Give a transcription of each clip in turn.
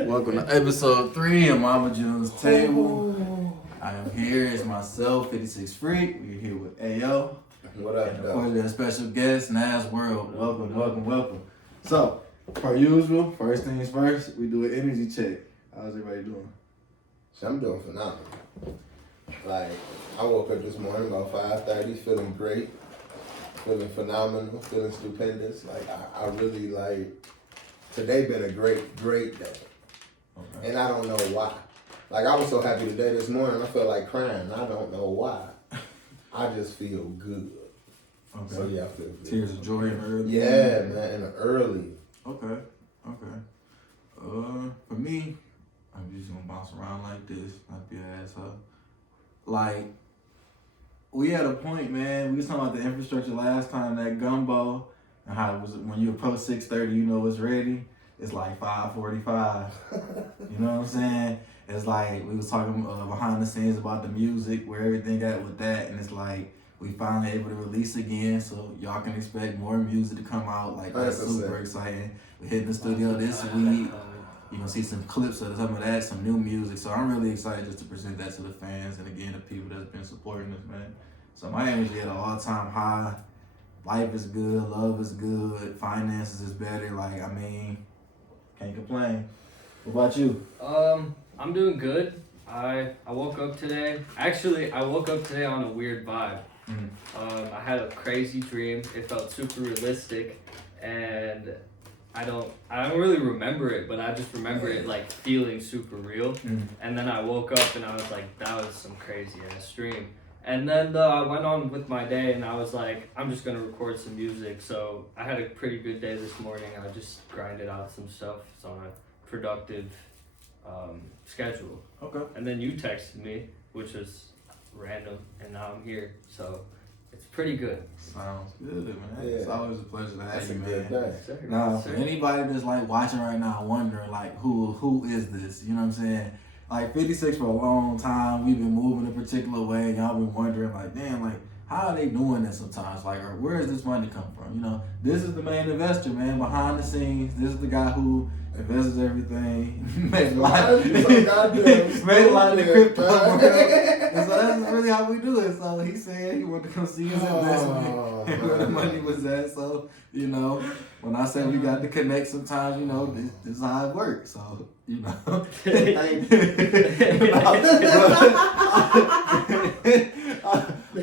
Welcome to episode 3 of Mama June's Table. I am here. It's myself, 56 Freak. We're here with Ao. What up, and of course, we have a special guest, Naz Wrld. Welcome. So, per usual, first things first, we do an energy check. How's everybody doing? So I'm doing phenomenal. Like, I woke up this morning about 5:30, feeling great, feeling phenomenal, feeling stupendous. Like, I really like, today been a great day. Okay. And I don't know why. Like, I was so happy today this morning, I felt like crying. I don't know why. I just feel good. Okay. So yeah, I feel good. Tears of joy in the early. Yeah, man, in the early. Okay. For me, I'm just gonna bounce around like this, not be an asshole. Like, we at a point, man. We was talking about the infrastructure last time, that gumbo, and how it was when you approach 6:30, you know it's ready. It's like 5:45. You know what I'm saying? It's like we was talking behind the scenes about the music, where everything at with that, and it's like we finally able to release again, so y'all can expect more music to come out. Like, that's 100%. super exciting. We hitting the studio this week. You're gonna see some clips of some of that, some new music. So I'm really excited just to present that to the fans and again the people that's been supporting us, man. So my energy at an all-time high. Life is good, love is good, finances is better. Like, I mean, can't complain. What about you? I'm doing good. I woke up today. Actually, I woke up today on a weird vibe. I had a crazy dream. It felt super realistic, and I don't really remember it, but I just remember it like feeling super real. And then I woke up and I was like, that was some crazy ass dream. And then I went on with my day and I was like, I'm just gonna record some music. So I had a pretty good day this morning. I just grinded out some stuff. It's on a productive schedule. Okay. And then you texted me, which was random, and now I'm here. So it's pretty good. Sounds good, man. Yeah. It's always a pleasure to have That's you, a man. good day. Sir, Now, sir. for anybody that's like watching right now, wondering like who is this? You know what I'm saying? Like 56 for a long time, we've been moving a particular way, and y'all been wondering like, damn, like how are they doing this sometimes? Like, or where does this money come from? You know, this is the main investor, man, behind the scenes. This is the guy who invests everything, made a lot of the crypto world. And so that's really how we do it. So he said he wanted to come see his investment and where the money was at. So, you know, when I say we got to connect sometimes, you know, this is how it works. So, you know.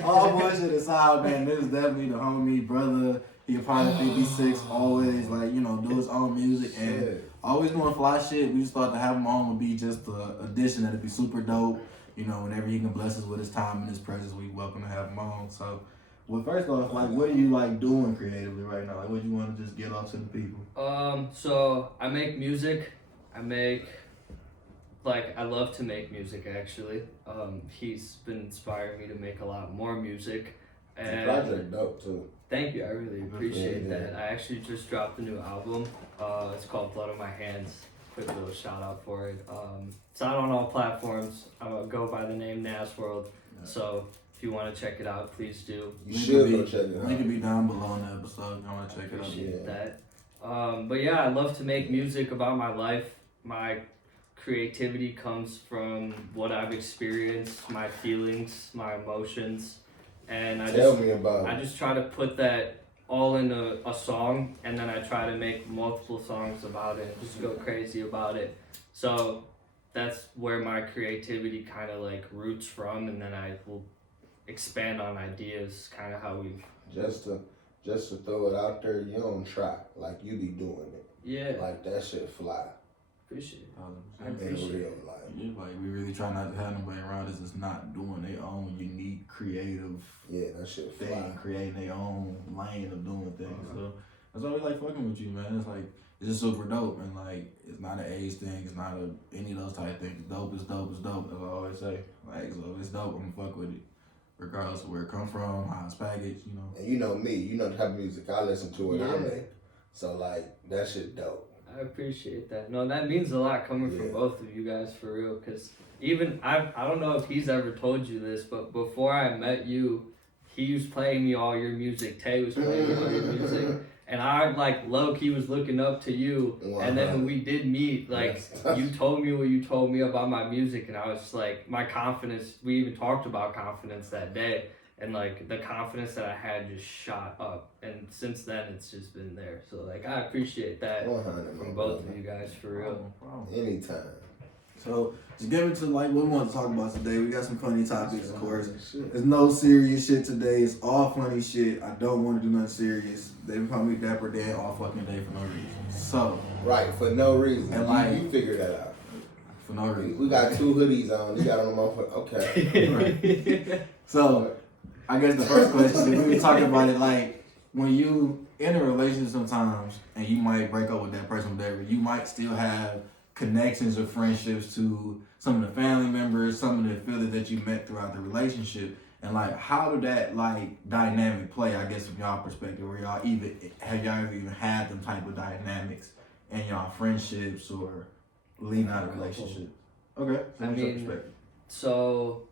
All bullshit aside, man, this is definitely the homie, brother. He a part of 56, always, like, you know, do his own music and always doing fly shit. We just thought to have him on would be just an addition that'd be super dope. You know, whenever he can bless us with his time and his presence, we welcome to have him on. So, well, first off, like, what are you, like, doing creatively right now? Like, what do you want to just get off to the people? So I make music. I love to make music, actually. He's been inspiring me to make a lot more music. And The project dope, too. Thank you, I really appreciate that. I actually just dropped a new album. It's called Blood on My Hands. Quick little shout out for it. It's out on all platforms. I'm gonna go by the name Naz Wrld. So if you want to check it out, please do. You should go check it out. Link will be down below in the episode. I want to check it out. Appreciate that. But yeah, I love to make music about my life. My creativity comes from what I've experienced, my feelings, my emotions, and I just try to put that all in a song, and then I try to make multiple songs about it, just go crazy about it. So that's where my creativity kind of like roots from, and then I will expand on ideas, kind of how we've Just to throw it out there, you don't try. Like, you be doing it. Yeah. Like, that shit fly. Appreciate it. I In appreciate real it. life. Yeah, like we really try not to have nobody around us that's not doing their own unique, creative Yeah, that shit fly. thing, creating their own lane of doing things. So that's why we like fucking with you, man. It's like it's just super dope, and like it's not an age thing, it's not any of those type of things. Dope is dope is dope. That's what I always say. Like, so if it's dope, I'm gonna fuck with it, regardless of where it come from, how it's packaged, you know. And you know me, you know the type of music I listen to and I Yeah. make. So like, that shit dope. I appreciate that. No, that means a lot coming from both of you guys, for real. Because even I don't know if he's ever told you this, but before I met you, he was playing me all your music. Tay was playing me all your music, And I like low-key was looking up to you, and then when we did meet, like you told me what you told me about my music, and I was just like, my confidence, we even talked about confidence that day, and like the confidence that I had just shot up, and since then it's just been there. So like I appreciate that from both of you guys, for real. Anytime. So just get into like what we want to talk about today. We got some funny topics, of course. There's no serious shit today. It's all funny shit. I don't want to do nothing serious. They call me Dapper Dan all fucking day for no reason. So right, for no reason. And like you figure that out. For no reason. We got 2 hoodies on. You got on the motherfucker. Okay. Right. So I guess the first question, we were talking about it, like when you in a relationship sometimes and you might break up with that person, whatever, you might still have connections or friendships to some of the family members, some of the affiliates that you met throughout the relationship, and like how did that like dynamic play, I guess, from y'all perspective, where y'all even had them type of dynamics in y'all friendships or leading out of relationships? Okay, so I mean, so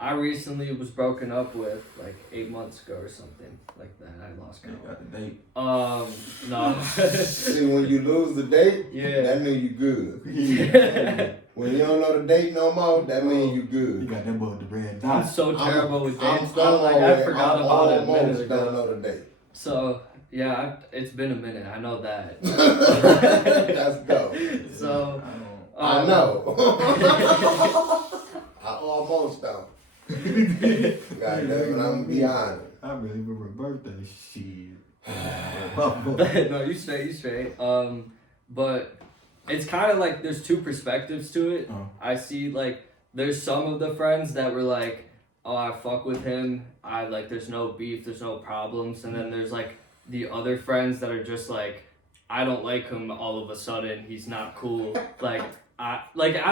I recently was broken up with like 8 months ago or something like that. I lost count. Got the date. No. See, when you lose the date, yeah, that means you good. Yeah. When you don't know the date no more, that means you good. You got that boy with the red I'm dot. so terrible with dates. I forgot about it a minute almost ago. don't know the date. So yeah, it's been a minute. I know that. That's dope. So I know. I almost don't. God damn it, I'm gonna be honest. I really remember birthday shit. No, you straight. But it's kind of like there's 2 perspectives to it. I see like there's some of the friends that were like, oh, I fuck with him. I like there's no beef, there's no problems, and then there's like the other friends that are just like, I don't like him. All of a sudden, he's not cool. I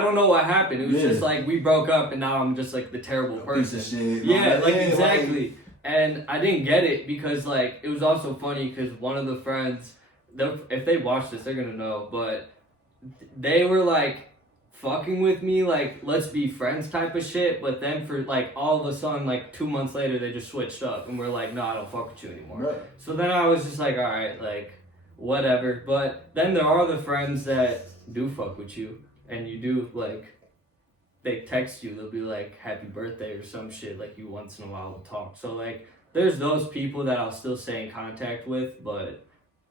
don't know what happened. It was just like we broke up and now I'm just like the terrible person. Piece of shit. Yeah, like exactly. And I didn't get it because like it was also funny because one of the friends, if they watch this, they're gonna know. But they were like fucking with me, like let's be friends type of shit. But then for like all of a sudden, like 2 months later, they just switched up and we're like, no, I don't fuck with you anymore. Right. So then I was just like, all right, like whatever. But then there are the friends that do fuck with you. And you do, like, they text you, they'll be like, happy birthday or some shit, like, you once in a while will talk. So, like, there's those people that I'll still stay in contact with, but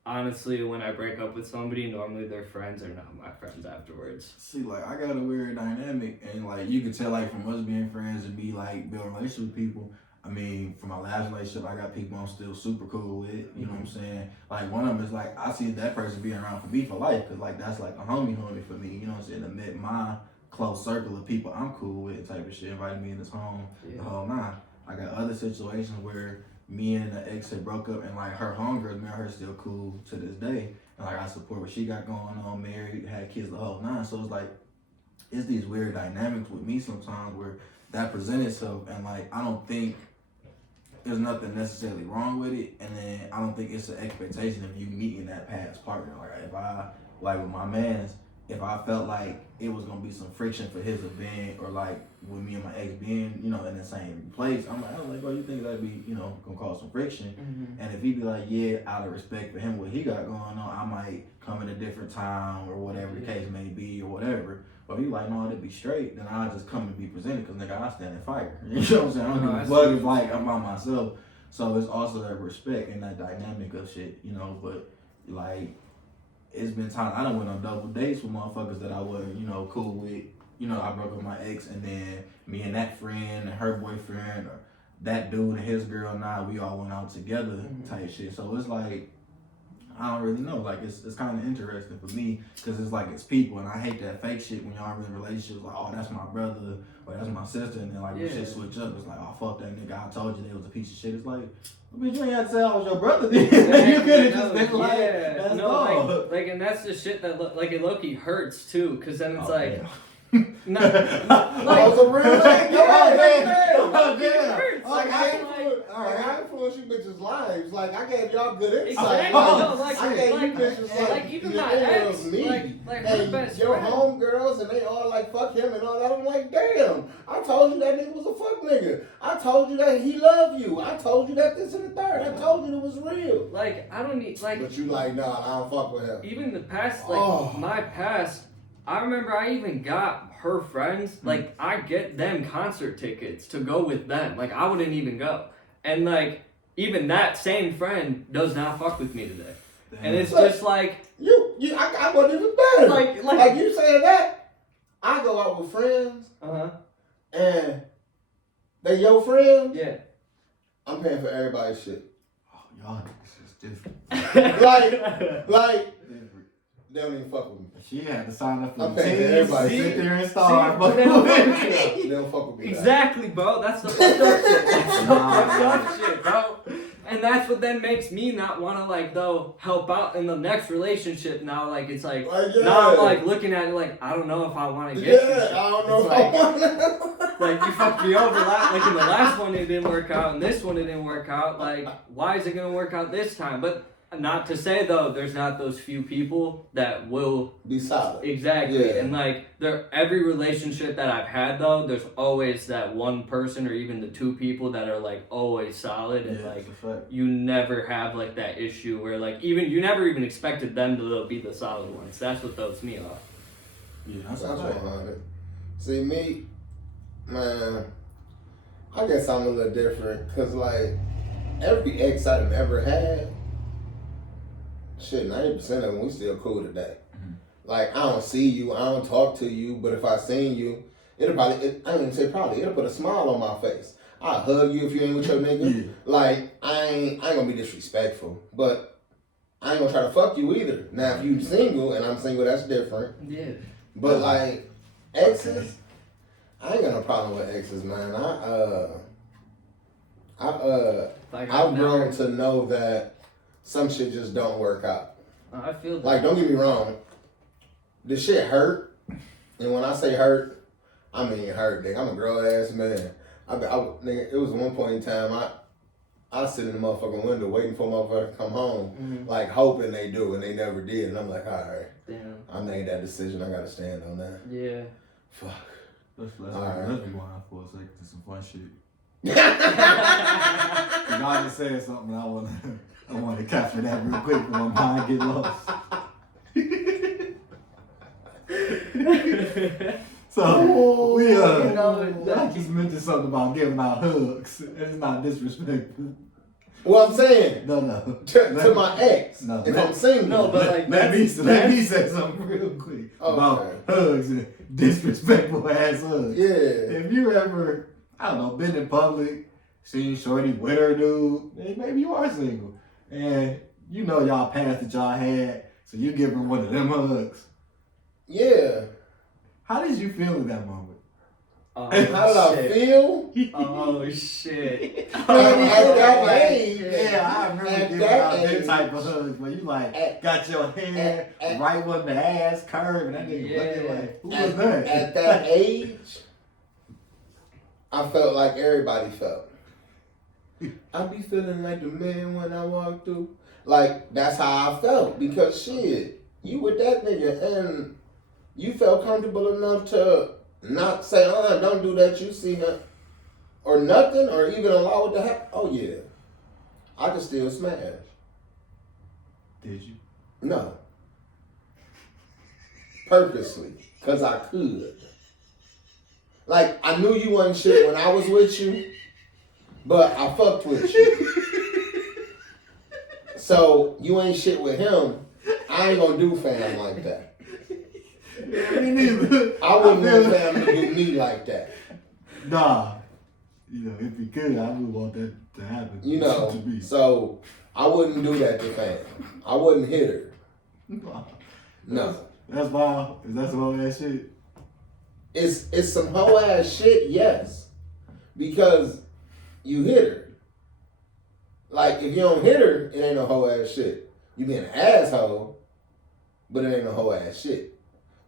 honestly, when I break up with somebody, normally their friends are not my friends afterwards. See, like, I got a weird dynamic, and, like, you can tell, like, from us being friends and be, like, building relationships with people. I mean, from my last relationship, I got people I'm still super cool with, you know what I'm saying? Like, one of them is, like, I see that person being around for me for life, because, like, that's, like, a homie for me, you know what I'm saying? To met my close circle of people I'm cool with type of shit, invited me in his home, the whole nine. I got other situations where me and the ex had broke up, and, like, her homegirls, me and her still cool to this day. And, like, I support what she got going on, married, had kids, the whole nine. So, it's, like, it's these weird dynamics with me sometimes where that presents itself, and, like, I don't think there's nothing necessarily wrong with it, and then I don't think it's an expectation of you meeting that past partner. Like if I, like with my mans, if I felt like it was gonna be some friction for his event, or like with me and my ex being, you know, in the same place, I'm like, oh, you think that'd be, you know, gonna cause some friction? Mm-hmm. And if he be like, yeah, out of respect for him, what he got going on, I might come at a different time or whatever the case may be or whatever. But if he like, no, it'd be straight, then I'll just come and be presented because nigga, I stand and fire. You know what I'm saying? I don't give a fuck if like I'm by myself. So it's also that respect and that dynamic of shit, you know. But like, it's been time. I done went on double dates with motherfuckers that I wasn't, you know, cool with. You know, I broke up with my ex, and then me and that friend and her boyfriend, or that dude and his girl, we all went out together type shit. So it's like, I don't really know. Like, it's kind of interesting for me because it's like it's people, and I hate that fake shit when y'all in relationships. Like, oh, that's my brother or that's my sister, and then like when shit switch up, it's like, oh, fuck that nigga. I told you they was a piece of shit. It's like, bitch, you ain't have to say I was your brother. Then you could have just been like, that's all. Like, and that's the shit that like it low-key hurts too, because then it's No, I was a real nigga. Oh, damn. Like, I influenced you bitches' lives. Like, I gave y'all good insight. Exactly. Oh, No, like, I gave you bitches like even you my know, ex, me. like her And best your friend. homegirls, and they all like, fuck him and all that. I'm like, damn. I told you that nigga was a fuck nigga. I told you that he loved you. I told you that this and the third. I told you it was real. Like, I don't need, like, But you like, nah, I don't fuck with him. even the past, like, my past, I remember I even got her friends, like, I get them concert tickets to go with them. Like, I wouldn't even go. And, like, even that same friend does not fuck with me today. Damn. And it's just like, I wasn't even better. Like you saying that, I go out with friends, and they your friends. yeah. I'm paying for everybody's shit. Oh, y'all niggas is different. Like, they don't even fuck with me. She had to sign up for I'm the paying team, everybody. sit there and See, start. but then- They don't fuck with me. Exactly, bro. That's the fucked up shit. That's the fucked up shit, bro. And that's what then makes me not want to, like, though, help out in the next relationship. Now, like, it's like, now I'm, like, looking at it like, I don't know if I want to get you. I don't know It's if like, I want to. like, you fucked me over. Like, in the last one, it didn't work out, and this one, it didn't work out. Like, why is it going to work out this time? But not to say, though, there's not those few people that will Be solid. Exactly. Yeah. And like every relationship that I've had though, there's always that one person or even the two people that are like always solid and Yeah, like that's a fact. you never have like that issue where like even you never even expected them to be the solid ones. That's what throws me off. Yeah, that's That's a fact. 100. See, me, man, I guess I'm a little different because, like, every ex I've ever had, shit, 90% of them, we still cool today. Mhm. Like, I don't see you, I don't talk to you, but if I seen you, it'll probably, I don't even say probably, it'll put a smile on my face. I'll hug you if you ain't with your nigga. Yeah. Like, I ain't gonna be disrespectful, but I ain't gonna try to fuck you either. Now, if you single and I'm single, that's different. Yeah. But like exes, I ain't got no problem with exes, man. I've grown to know that some shit just don't work out. I feel that. Like, don't get me wrong, this shit hurt, and when I say hurt, I mean hurt, nigga. I'm a grown ass man. Nigga, it was one point in time I sit in the motherfucking window waiting for motherfucker to come home, like hoping they do, and they never did, and I'm like, all right. Damn. I made that decision. I gotta stand on that. Yeah. Fuck. Let's Alright. rewind for a second to some fun shit. Y'all just said something. I want to capture that real quick before my mind get lost. So we I just mentioned something about giving out hugs. It's not disrespectful. Well, I'm saying No. to my ex, No, if let- I'm single. No, but like Let me that's- say something real quick Okay. about hugs and disrespectful ass hugs. Yeah. If you ever, I don't know, been in public, seen shorty with her dude, and maybe you are single, and you know y'all past that y'all had, so you give her one of them hugs. Yeah. How did you feel in that moment? Oh, How did I feel? Oh shit. At that age, Yeah, I remember At giving that out that age- type of hugs, but you like At- got your hand at- right when the ass curve, and that nigga looking Yeah. like, who was that? At that age, I felt like everybody felt. I be feeling like the man when I walk through. Like, that's how I felt. Because shit, you with that nigga and you felt comfortable enough to not say, don't do that, you see her. Or nothing, or even allow it to happen. Oh yeah. I could still smash. Did you? No. Purposely. Because I could. Like, I knew you wasn't shit when I was with you, but I fucked with you. So, you ain't shit with him. I ain't gonna do fam like that. Yeah, me neither. I wouldn't feel- want fam to do me like that. Nah. You know, if you could, I would want that to happen. You know, to be. so I wouldn't do that to fam. I wouldn't hit her. No. That's wild. Is that some old ass shit? It's some hoe ass shit, yes. Because you hit her. Like, if you don't hit her, it ain't no hoe ass shit. You be an asshole, but it ain't no hoe ass shit.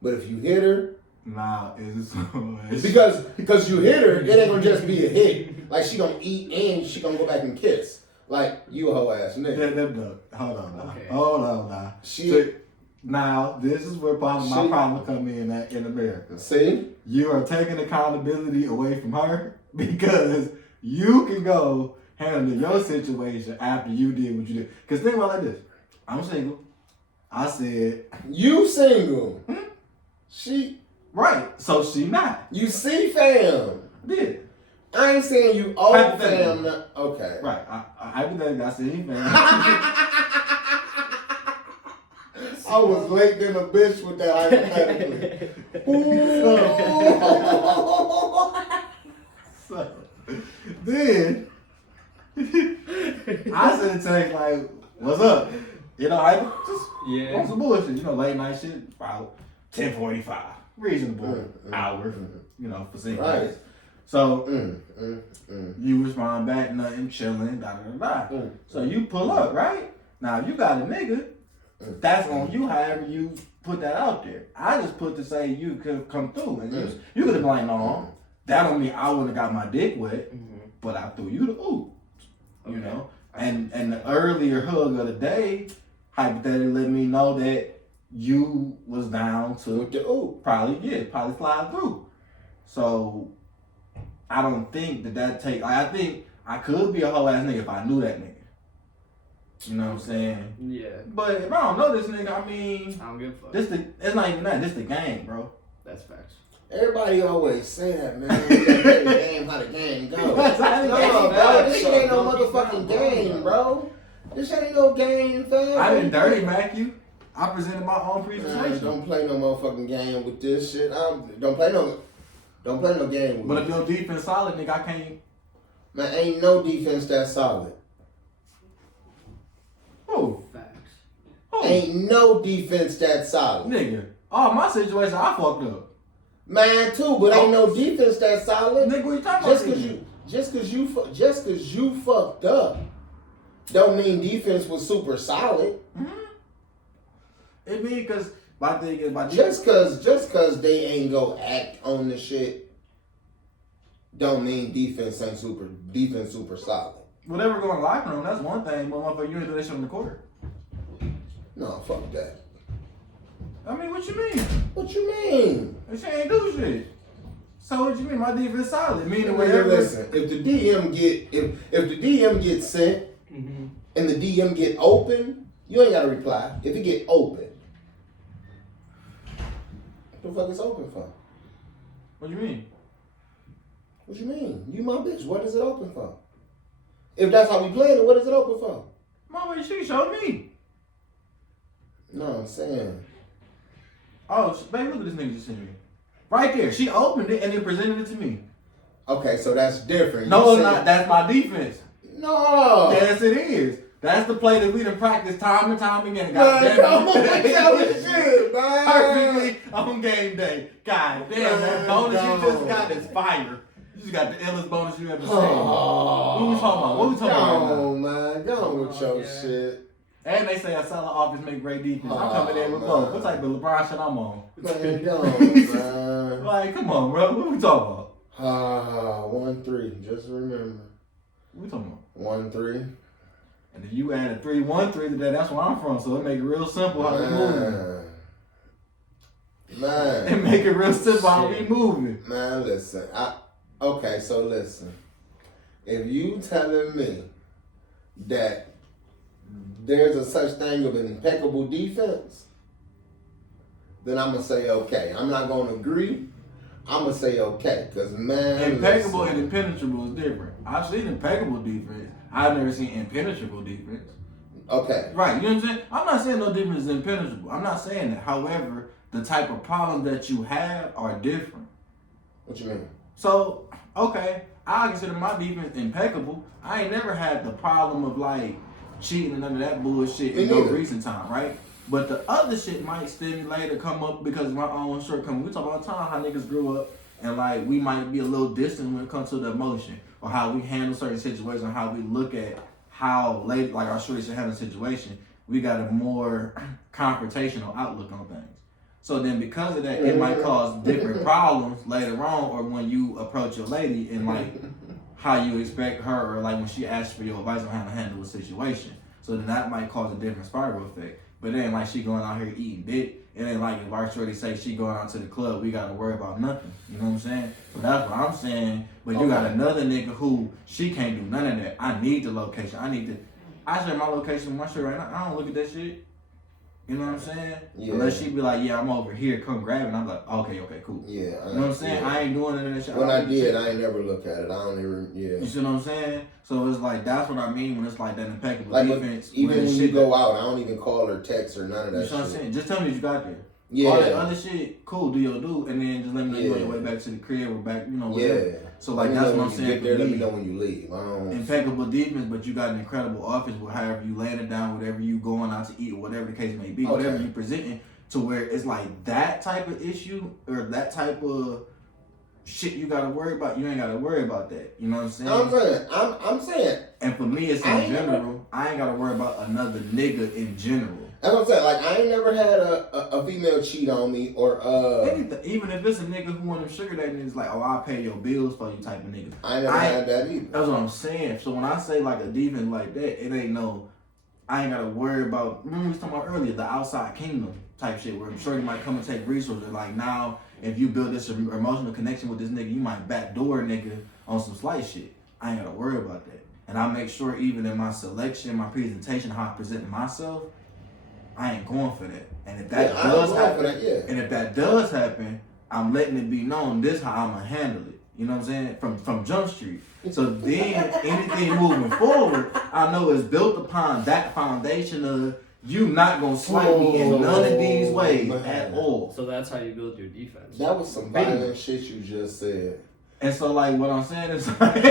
But if you hit her Nah, is it Because you hit her, it ain't gonna just be a hit. Like, she gonna eat and she gonna go back and kiss. Like, you a hoe ass nigga. Hold on now. Okay. Hold on now. Now, this is where my problem come in at in America. See? You are taking accountability away from her because you can go handle your situation after you did what you did. Because think about it like this. I'm single. I said... You single. She... Right. So she not. You see, fam. I did. I ain't saying you old, Hypothetically. fam. Okay. Right. I hypothetically, I said he man. I was late than a bitch with that hypothetically. So, then I said to Tank, like, what's up? You know, I just on some bullshit. You know, late night shit, about 10:45. Reasonable hour, you know, for single Right. days. So you respond back, nothing, chilling, da da da. So you pull up, right? Now you got a nigga. That's on you. However you put that out there. I just put to say you could come through, and you could have blamed on. That don't mean I wouldn't have got my dick wet, but I threw you the oop. You know, and the earlier hug of the day, hypothetically let me know that you was down to probably slide through. So I don't think that take. I think I could be a whole ass nigga if I knew that nigga. You know what I'm saying? Yeah. But if I don't know this nigga, I mean, I don't give a fuck. It's not even that. This the game, bro. That's facts. Everybody always say that, man. You gotta play the game, how the game goes. That's how the game No, goes. bro, this shit ain't no motherfucking game, bro. This shit ain't no game, fam. I didn't dirty Mac you. I presented my own Man, presentation. don't play no motherfucking game with this shit. Don't play no game with But me. if your defense solid, nigga, I can't. Man, ain't no defense that solid. Who? Facts. Who? Ain't no defense that solid. Nigga. Oh, my situation, I fucked up. Man, too, but ain't no defense that solid. Nigga, what you talking about? Just cause you fucked up, don't mean defense was super solid. It mean because my thing is Just cause they ain't go act on the shit, don't mean defense super solid. whatever going in the locker room, that's one thing, but motherfucker, you ain't do that shit on the court. No, fuck that. I mean, what you mean? What you mean? She ain't do shit. So what you mean? My defense solid. Meaning Man, whatever. listen, if the DM get sent and the DM get open, you ain't gotta reply. If it get open, what the fuck is open for? What you mean? What you mean? You my bitch. What is it open for? If that's how we playing it, what is it open for? My way, she showed me. No, I'm saying. Oh, baby, look at this nigga just sent me. Right there. She opened it and then presented it to me. Okay, so that's different. No, You it's said- not. That's my defense. No. Yes, it is. That's the play that we done practiced time and time again. Man, God come damn on, tell me shit, man. Perfectly on game day. God damn, that Man, bonus you just no. got is fire. You just got the illest bonus you ever seen. Oh, What we talking about? What we talking about right now? Go on, man. Go on with your Yeah. shit. And they say a solid offense make great defense. I'm coming in with Oh, both. man. What type of LeBron shit I'm on? Man, go on, man. Like, come on, bro. What we talking about? 1-3. Just remember. What we talking about? 1-3. And if you add a 3-1-3 to that, that's where I'm from. So it make it real simple how we moving. Man. It make it real simple how we moving. Man, listen. Okay, so listen. If you telling me that there's a such thing of an impeccable defense, then I'm gonna say okay. I'm not gonna agree. I'm gonna say okay, cause man, Impeccable listen. and impenetrable is different. I've seen impeccable defense. I've never seen impenetrable defense. Okay. Right, you know what I'm saying? I'm not saying no defense is impenetrable. I'm not saying that. However, the type of problems that you have are different. What you mean? So, okay, I consider my defense impeccable. I ain't never had the problem of like cheating and none of that bullshit in no recent time, right? But the other shit might stimulate or come up because of my own shortcomings. We talk all the time how niggas grew up and like we might be a little distant when it comes to the emotion or how we handle certain situations or how we look at how late our shorty should handle a situation. We got a more confrontational outlook on things. So then because of that, it might cause different problems later on, or when you approach your lady and like how you expect her, or like when she asks for your advice on how to handle a situation. So then that might cause a different spiral effect. But then like she going out here eating dick, and then like if our shorty say she going out to the club, we gotta worry about nothing. You know what I'm saying? So that's what I'm saying. But you got another nigga who she can't do none of that. I need the location. I share my location with my shit right now. I don't look at that shit. You know what I'm saying? Yeah. Unless she be like, yeah, I'm over here, come grab it. And I'm like, okay, cool. Yeah. You know what I'm saying? Yeah. I ain't doing none of that shit. When I did, I ain't never looked at it. I don't even, You see what I'm saying? So it's like, that's what I mean when it's like that impeccable like, defense. Even when you go out, I don't even call or text or none of that shit. You know what I'm saying? Just tell me that you got there. Yeah. All that other shit, cool, do your do, and then just let me know you on your way back to the crib or back, whatever. Yeah. So like that's what I'm saying. Get there, let me know when you leave. Impeccable defense, but you got an incredible offense with however you laying it down, whatever you going out to eat, or whatever the case may be, whatever you presenting, to where it's like that type of issue or that type of shit you gotta worry about. You ain't gotta worry about that. You know what I'm saying? I'm saying. And for me, it's in general. I ain't gotta worry about another nigga in general. That's what I'm saying. Like, I ain't never had a female cheat on me or anything. Even if it's a nigga who want to sugar daddy, it's like, oh, I'll pay your bills for you type of nigga. I never had that either. That's what I'm saying. So when I say like a defense like that, it ain't no. I ain't gotta worry about. Remember we was talking about earlier the outside kingdom type shit where I'm sure you might come and take resources. Like now, if you build this emotional connection with this nigga, you might backdoor a nigga on some slight shit. I ain't gotta worry about that. And I make sure even in my selection, my presentation, how I present myself. I ain't going for that. And if that does happen, and if that does happen, I'm letting it be known this how I'ma handle it. You know what I'm saying? From Jump Street. So then anything moving forward, I know is built upon that foundation of you not gonna slight me in none of these ways at all. So that's how you build your defense. That was some violent shit you just said. And so like what I'm saying is like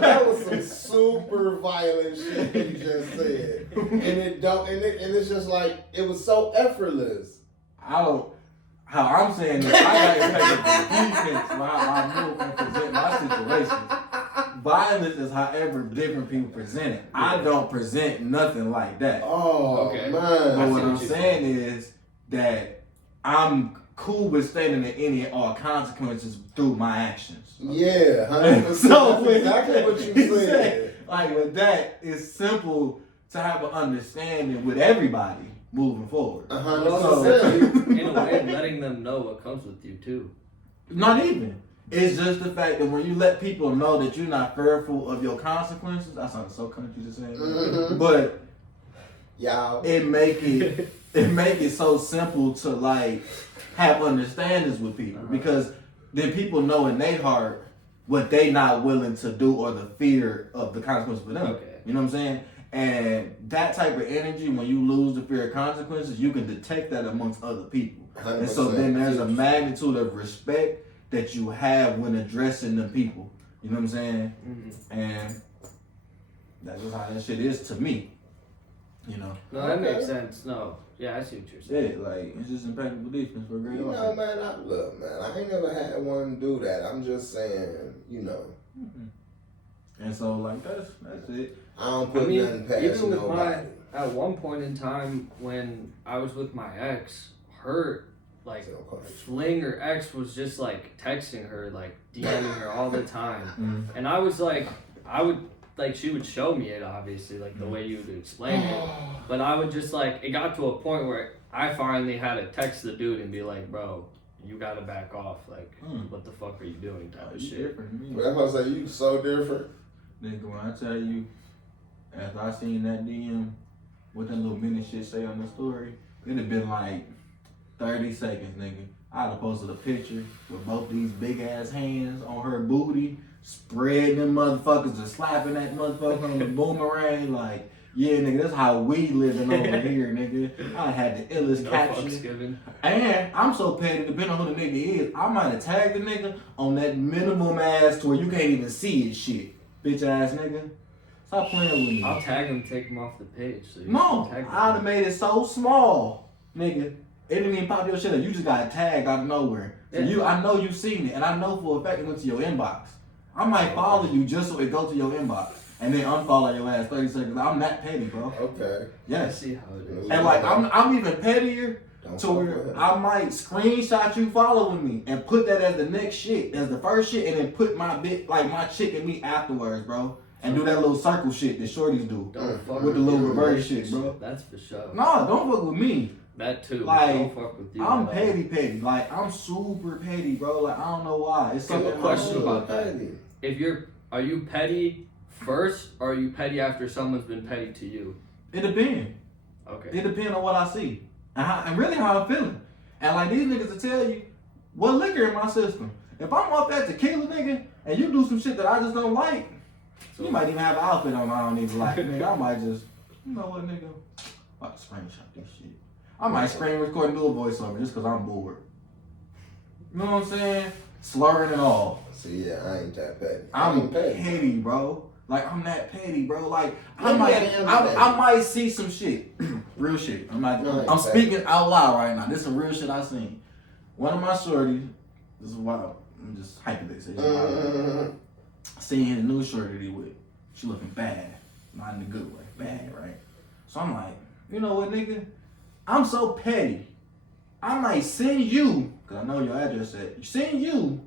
that was some super violent shit you just said. And it's just like it was so effortless. How I'm saying this, I got to defense while I move and present my situations. Violence is however different people present it. I don't present nothing like that. Oh, okay. Man. But what I'm saying is that I'm cool with stating that any and all consequences through my actions. Yeah, 100%. So that's exactly what you said. Like with that, it's simple to have an understanding with everybody moving forward. 100%. In a way, letting them know what comes with you too. Not even. It's just the fact that when you let people know that you're not fearful of your consequences, that sounds so country to say, but it make it so simple to like have understandings with people because then people know in their heart what they not willing to do or the fear of the consequences for them. Okay. You know what I'm saying? And that type of energy, when you lose the fear of consequences, you can detect that amongst other people. 100%. And so then there's a magnitude of respect that you have when addressing the people. You know what I'm saying? Mm-hmm. And that's just how that shit is to me. You know? No, that makes sense. No. Yeah, I see what you're saying. Yeah, like, it's just impeccable defense for a great man, I ain't never had one do that. I'm just saying, Mm-hmm. And so, like, that's it. I don't put nothing past even with nobody. At one point in time when I was with my ex, her, like, fling or ex was just, like, texting her, like, DMing her all the time. Mm-hmm. And I was like, she would show me it, obviously, like, the way you would explain it. But I would just, like, it got to a point where I finally had to text the dude and be like, bro, you gotta back off. Like, what the fuck are you doing type of shit. That's why I say you so different. Nigga, when I tell you, after I seen that DM, what that little minute shit say on the story, it'd have been like 30 seconds, nigga. I'd have posted a picture with both these big ass hands on her booty, spreading them motherfuckers and slapping that motherfucker on the boomerang. Like, yeah, nigga, that's how we living over here, nigga. I had the illest caption. And I'm so petty, depending on who the nigga is, I might have tagged the nigga on that minimum ass to where you can't even see his shit. Bitch ass nigga. Stop playing with me. I'll tag him, take him off the page. So no, I'd have made it so small, nigga. It didn't even pop your shit up. You just got tagged out of nowhere. So I know you seen it, and I know for a fact it went to your inbox. I might follow you just so it go to your inbox. and then unfollow your ass 30 seconds. I'm that petty, bro. Okay. I Yes. see how it is. And like I'm even pettier Don't to fuck where with him. I might screenshot you following me and put that as the next shit, as the first shit, and then put my my chick and me afterwards, bro. And do that little circle shit that shorties do. Don't fuck With the little you. reverse shit, bro. That's for sure. No, don't fuck with me. That too. Like, don't fuck with you. I'm at all. petty. Like, I'm super petty, bro. Like, I don't know why. It's I have something a question about that. Petty. Are you petty first, or are you petty after someone's been petty to you? It depends. Okay. It depends on what I see. And really how I'm feeling. And like these niggas will tell you what liquor in my system. If I'm off that tequila, nigga, and you do some shit that I just don't like, you might even have an outfit on I don't even like. Nigga, I might just, you know what, nigga? I'm about to screenshot this shit. I might screen record and do a voiceover just because I'm bored. You know what I'm saying? Slurring and all. See, yeah, I ain't that petty. I'm petty, bro. Like, I'm that petty, bro. Like, I Maybe might, I am I petty. might see some shit. Real shit. No, I ain't I'm petty. speaking out loud right now. This is some real shit I seen. One of my shorties, this is wild. I'm just hyping this. It's wild. Seeing his new shorty that he with. She looking bad. Not in a good way. Bad, right? So I'm like, you know what, nigga? I'm so petty. I might send you, because I know your address said, send you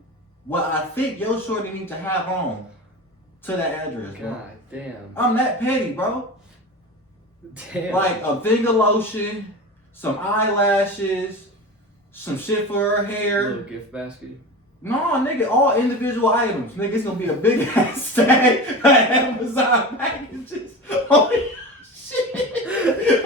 what I think your shorty need to have on to that address, bro. God damn. I'm that petty, bro. Damn. Like a thing of lotion, some eyelashes, some shit for her hair. Little gift basket. No, nigga, all individual items. Nigga, it's gonna be a big ass stack of Amazon packages. Oh, shit.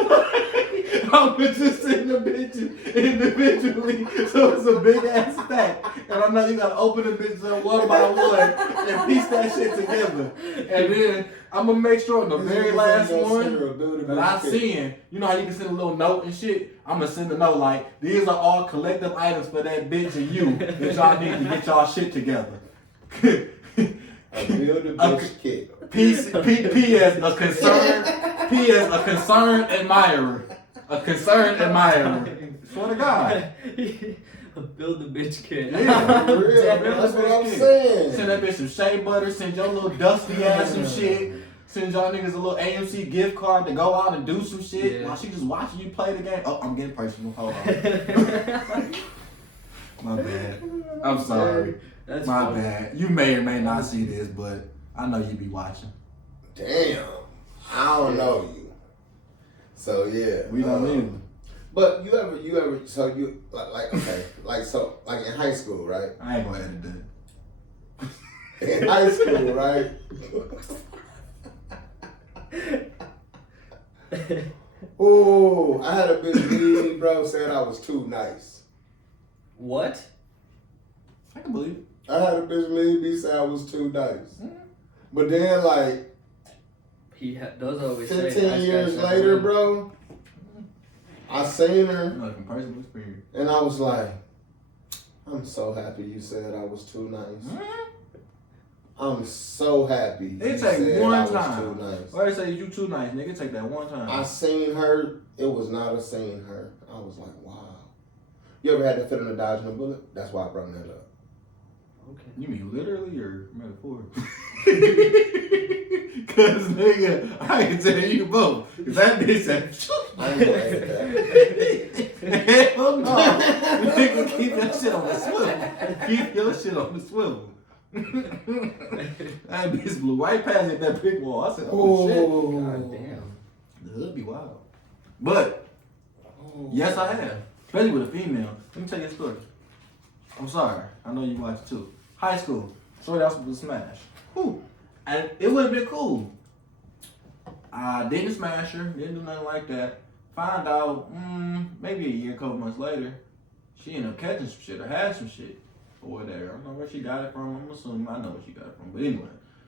I'ma just send the bitches individually, so it's a big ass stack. And I know you gotta open the bitches up one by one and piece that shit together. And then I'm gonna make sure on the very last one that I send, you know how you can send a little note and shit? I'm gonna send a note like, these are all collective items for that bitch and you that y'all need to get y'all shit together. A build a bitch kit. P.S. a concerned admirer. A concerned admirer. Swear to God. Build the bitch kid. Yeah, For real, that's what I'm saying. Send that bitch some shea butter, send your little dusty ass some shit. Send y'all niggas a little AMC gift card to go out and do some shit while she just watching you play the game. Oh, I'm getting personal. Hold on. My bad. I'm sorry. That's My funny. bad. You may or may not see this, but I know you be watching. Damn. I don't know you. So yeah. We don't either. But you ever so you like okay, like so like in high school, right? I ain't gonna edit that. In high school, right? Ooh, I had a bitch leave me, bro, said I was too nice. What? I can believe it. I had a bitch leave me, say I was too nice. But then like Does always say 15 nice years guys later, never win. bro, I seen her I'm like from personal experience. and I was like, I'm so happy you said I was too nice. I'm so happy It you take said one I was time. too nice. Why they say you too nice, nigga? Take that one time. I seen her. It was not a seen her. I was like, wow. You ever had that feeling of dodging a bullet? That's why I brought that up. Okay. You mean literally or metaphorically? Cause nigga, I can tell you both. Cause that bitch said, I ain't gonna edit that. hell no. Nigga, keep that shit on the swivel. Keep your shit on the swivel. That bitch blew right past it, that brick wall. I said, oh shit. God damn. The hood be wild. But, yes I have. Especially with a female. Let me tell you a story. I'm sorry. I know you watch too. High school. Sorry, else was smash. Whew. And it would have been cool. I didn't smash her. Didn't do nothing like that. Find out, maybe a year, couple months later, she ended up catching some shit or had some shit. Or whatever. I don't know where she got it from. I'm assuming I know where she got it from. But anyway.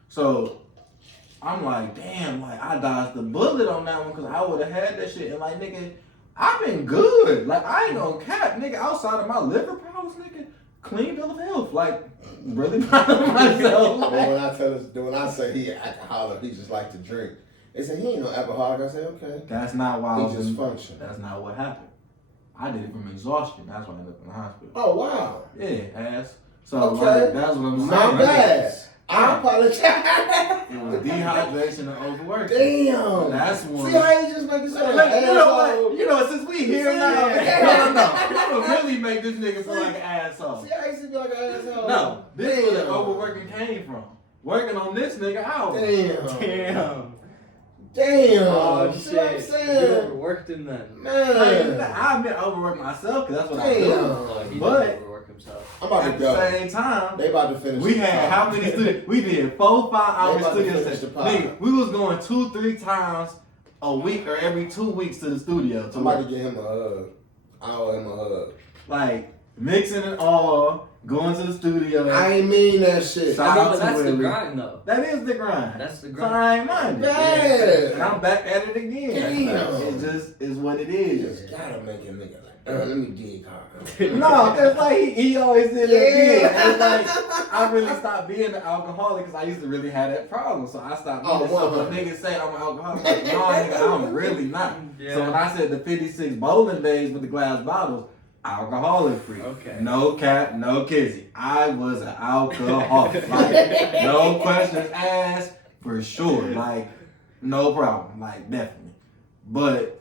So, I'm like, damn, like, I dodged the bullet on that one because I would have had that shit. And like, nigga, I've been good. Like, I ain't gonna cap, nigga, outside of my liver problems, nigga, clean bill of health. Like, really proud of myself. But when I say he an alcoholic, he just like to drink. They say he ain't no alcoholic. I say okay. That's not why I was He just in, function. That's not what happened. I did it from exhaustion. That's why I ended up in the hospital. Oh wow. Yeah, ass. So Okay. like, that's what I'm saying. My bad. I apologize. It was dehydration and overworking. Damn. That's one. See how you just make it sound like an You know asshole? what? You know, since we here now, no. I'ma really make this nigga feel like an asshole. See how you used to be like an asshole? No, this is where the overworking came from. Working on this nigga out. Damn. Oh See what I'm shit! saying? You overworked him then. Man. I've been overworking myself because that's what I Damn. do. Oh, he But- didn't overwork himself. I'm about At to the go. same time, They about to finish. we the had pod. how many studios? We did 4-5 hour They about to studio finish sessions. the pod. Nigga, we was going 2-3 times a week or every 2 weeks to the studio. I'm about to get him a hug. I owe him a hug. Like mixing it all, going to the studio. I ain't mean that shit. Shout I mean, out but to that's the Willie. grind though. That is the grind. That's the So grind. I ain't mind it. Bad. And I'm back at it again. Damn. It just is what it You is. just gotta make a nigga like, let me dig hard. No, it's like he always did that. Yeah. It's like I really stopped being an alcoholic because I used to really have that problem. So I stopped being Oh, it. So when 100. niggas say I'm an alcoholic, like, no, nigga, I'm really not. Yeah. So when I said the 56 bowling days with the glass bottles, alcoholic free. Okay. No cap, no kizzy. I was an alcoholic. Like, no questions asked, for sure. Like, no problem. Like, definitely. But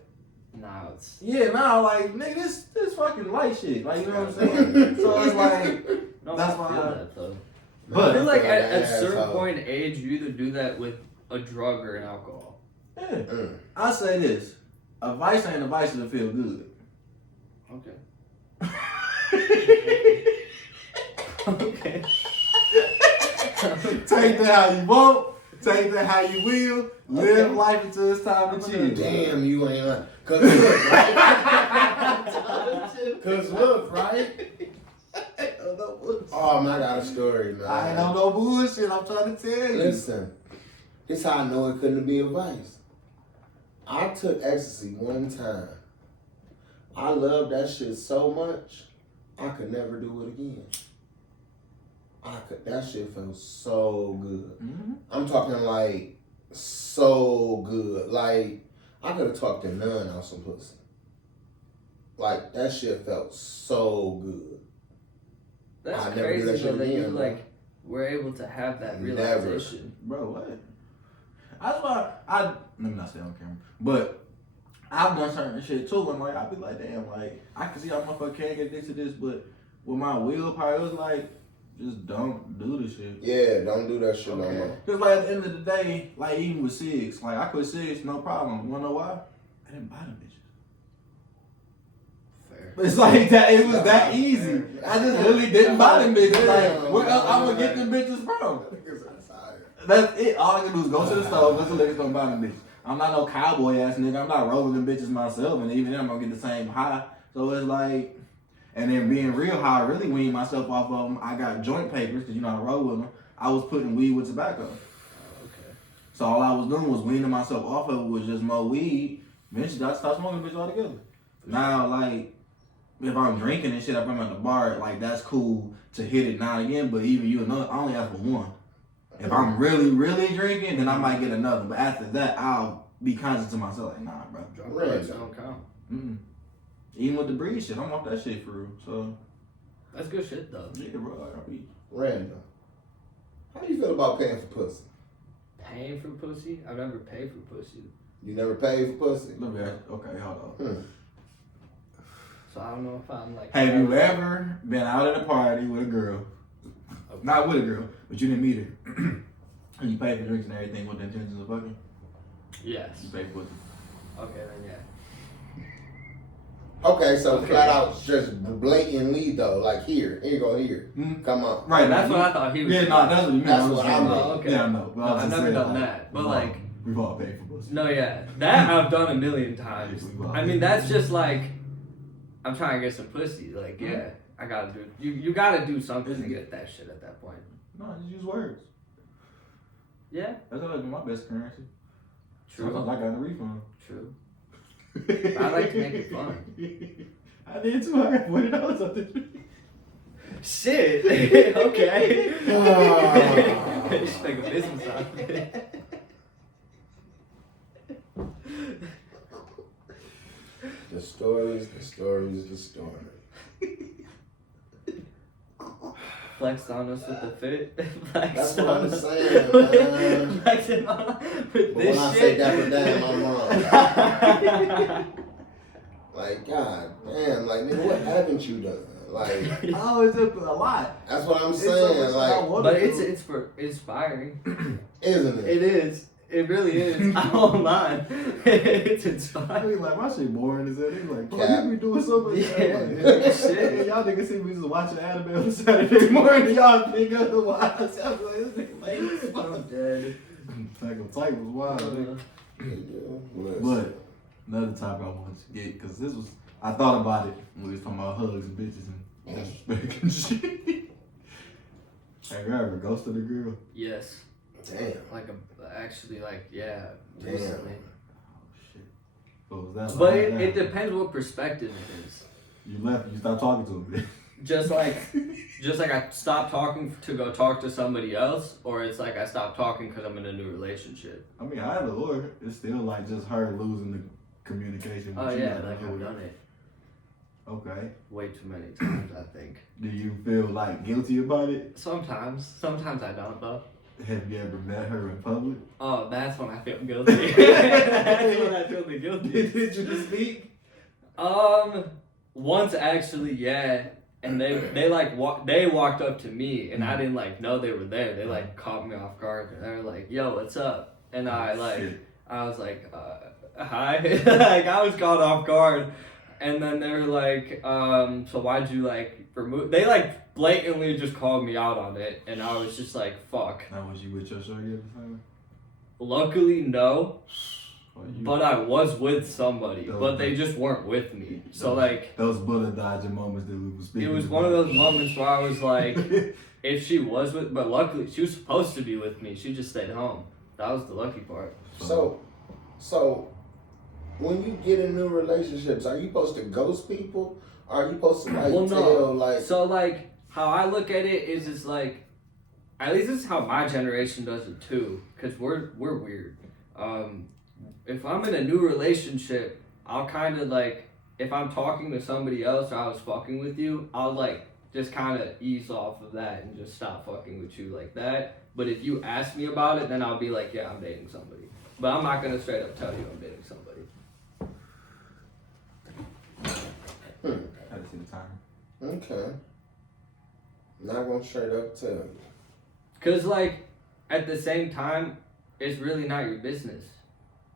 Now it's. yeah, now like nigga, this fucking light shit. Like, you know what I'm saying? So it's like, No, That's I feel why- that though. But- I feel like at a Asshole. certain point in age, you either do that with a drug or an alcohol. yeah. Mm. I say this: a vice ain't a vice to feel good. Okay. Okay. Take that how you want. Take that how you will. Live Okay. life until it's time to chill. Damn, you ain't lying. Cause look, right? Cause look, right? Oh man, I got a story, man. I ain't on no bullshit. I'm trying to tell you. Listen, this how I know it couldn't be advice. I took ecstasy one time. I loved that shit so much, I could never do it again. That shit felt so good. Mhm. I'm talking like so good. Like I could have talked to none out some pussy. Like that shit felt so good. That's I never do that crazy shit though that you again, bro. like were able to have that Never. realization. Bro, what? That's why let me not say on camera, but I've done certain shit too, and like I be like, damn, like I can see how motherfucker can't get addicted to this, but with my willpower, it was like, just don't do the shit. Yeah, don't do that shit no Okay. more. Cause like at the end of the day, like even with cigs, like I quit cigs, no problem. You wanna know why? I didn't buy them bitches. Fair. It's like that. It was that easy. I just really didn't buy them bitches. Like where else I'm gonna get them bitches from? That's it. All I can do is go to the store, go to the liquor store, and buy them bitches. I'm not no cowboy ass nigga. I'm not rolling them bitches myself, and even then I'm gonna get the same high. So it's like, and then being real high, I really weaned myself off of them. I got joint papers because you know how to roll with them. I was putting weed with tobacco. Okay. So all I was doing was weaning myself off of it with just more weed. Eventually I stopped smoking bitch altogether. Now like, if I'm drinking and shit, if I'm at the bar, like that's cool to hit it now and again. But even you know, I only ask for one. If I'm really, really drinking, then I might get another. But after that, I'll be conscious to myself, like, nah, bro. Drunk Right. drugs don't count. Mm-mm. Even with the breed shit, I'm off that shit for real. So, That's good shit though. yeah, bro, like, I'll be. Random. How do you feel about paying for pussy? Paying for pussy? I've never paid for pussy. You never paid for pussy? Let me ask, okay, hold on. So I don't know if I'm like. Have you ever been out at a party with a girl? Not with a girl, but you didn't meet her. And you paid for drinks and everything with the intentions of fucking? Yes. You paid for it. Okay, then yeah. Okay, so Okay. flat out, just blatantly though, like here you go here. Mhm. Come on. Right, That's what I thought he was. Yeah, no, that's what you mean. That's I'm just what saying, I mean. like, Oh, okay. Yeah, I know. But I No, was I've just never saying, done like, that, but we've all- like- we've all paid for pussy. No, yeah, that I've done a million times. I mean, that's just like, I'm trying to get some pussy. Like, yeah, I gotta do. You gotta do something to get that shit at that point. No, just use words. Yeah, That's always been my best currency. true, Sometimes I got a refund. true. I like to make it fun. I did too. I got $40 off the tree. Shit. Okay. Ah. Just make a business out of it. The stories. flexed on us with the fit. That's what I'm saying, man. Flexing on with But this when I shit. say dapper damn, I'm wrong. Like, god damn, like, nigga, what haven't you done? Like, Oh, it's just a lot. that's what I'm It's saying. so much I Like, wanna But do. it's for inspiring. isn't it? It is. It really is. I won't lie. It's I inspiring. mean, like, my shit boring as hell. They like, bro, Cap. you be doing so much. Yeah, Shit. Y'all niggas see me just watching anime on Saturday morning. Y'all think otherwise. I was like, this nigga lame as fuck. I'm dead. Attack on Titan was wild, nigga. But another topic I wanted to get, because this was, I thought about it when we was talking about hugs and bitches and disrespect and shit. Have you ever ghosted a girl? Yes. Damn. Yeah, Damn. recently. Oh, shit. What was that? But like? it depends what perspective it is. You left, you stopped talking to him. Just like I stopped talking to go talk to somebody else, or it's like I stopped talking because I'm in a new relationship. I mean, either or, it's still like just her losing the communication with Oh you. yeah, like I've done it Okay. way too many times, I think. Do you feel like guilty about it? Sometimes I don't though. Have you ever met her in public? Oh, that's when I feel guilty. That's when I feel the guilty. Did you speak? Once actually, yeah. And they walked up to me, and I didn't like know they were there. They like caught me off guard, and they were like, "Yo, what's up?" And I was like, "Hi." Like I was caught off guard, and then they were like, "So why'd you like remove?" They like blatantly just called me out on it, and I was just like, "Fuck." Now was you with your shorty at the time? Luckily, no. Or you- But I was with somebody, Those- but they just weren't with me. So like, those bullet dodging moments that we were speaking. it was one of those moments where I was like, if she was with, but luckily she was supposed to be with me. She just stayed home. That was the lucky part. So, when you get in new relationships, are you supposed to ghost people? Or are you supposed to like tell like? So like, how I look at it is, it's like, at least this is how my generation does it too, cause we're weird. If I'm in a new relationship, I'll kind of like, if I'm talking to somebody else or I was fucking with you, I'll like just kind of ease off of that and just stop fucking with you like that. But if you ask me about it, then I'll be like, yeah, I'm dating somebody. But I'm not gonna straight up tell you I'm dating somebody. I had to see the time. Okay. Not gonna straight up tell you. Cause like, at the same time, it's really not your business.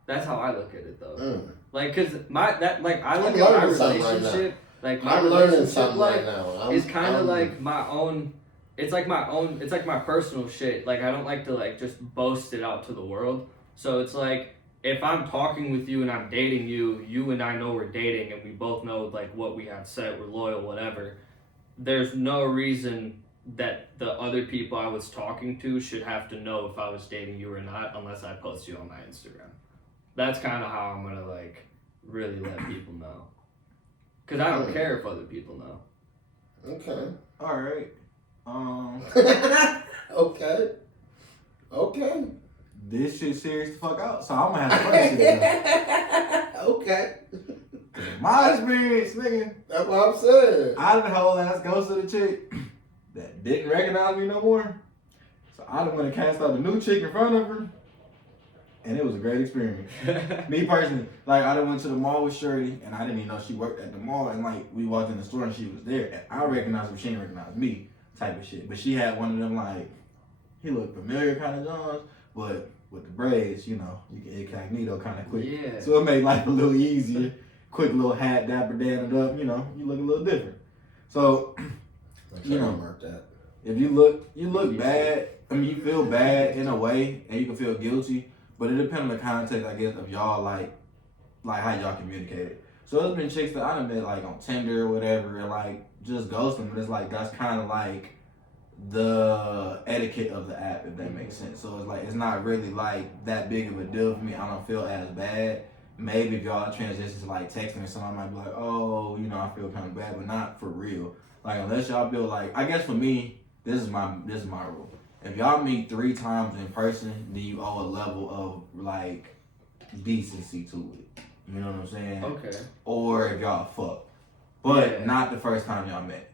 That's how I look at it though. Like, cause I look at my relationship, like my I'm learning relationship something life right now. is kind of like my own. It's like my personal shit. Like I don't like to like just boast it out to the world. So it's like, if I'm talking with you and I'm dating you, you and I know we're dating and we both know like what we have set, we're loyal, whatever. There's no reason that the other people I was talking to should have to know if I was dating you or not unless I post you on my Instagram. That's kind of how I'm gonna like really let people know. Cause I don't care if other people know. Okay. All right. Okay. This shit serious the fuck out, so I'm gonna have to funny shit. Okay. My experience, nigga. That's what I'm saying. I done whole ass ghosted a chick that didn't recognize me no more. So I done went and cast out a new chick in front of her. And it was a great experience. Me personally, like I done went to the mall with Shirley and I didn't even know she worked at the mall, and like we walked in the store and she was there and I recognized her, she didn't recognize me type of shit. But she had one of them like, he looked familiar kind of Johns, but with the braids, you know, you can incognito kind of quick. Yeah. So it made life a little easier. Quick little hat, dapper Dan it up, you know, you look a little different. So, you know, mark that. if you look bad, I mean, you feel bad in a way and you can feel guilty, but it depends on the context, I guess, of y'all, like how y'all communicated. So there's been chicks that I done met, like, on Tinder or whatever, and, like, just ghost them, but it's like, that's kind of like the etiquette of the app, if that makes sense. So it's like, it's not really, like, that big of a deal for me. I don't feel as bad. Maybe if y'all transition to, like, texting or something, I might be like, oh, you know, I feel kind of bad, but not for real. Like, unless y'all feel like, I guess for me, this is my rule. If y'all meet 3 times in person, then you owe a level of, like, decency to it. You know what I'm saying? Okay. Or if y'all fuck. But Yeah. not the first time y'all met.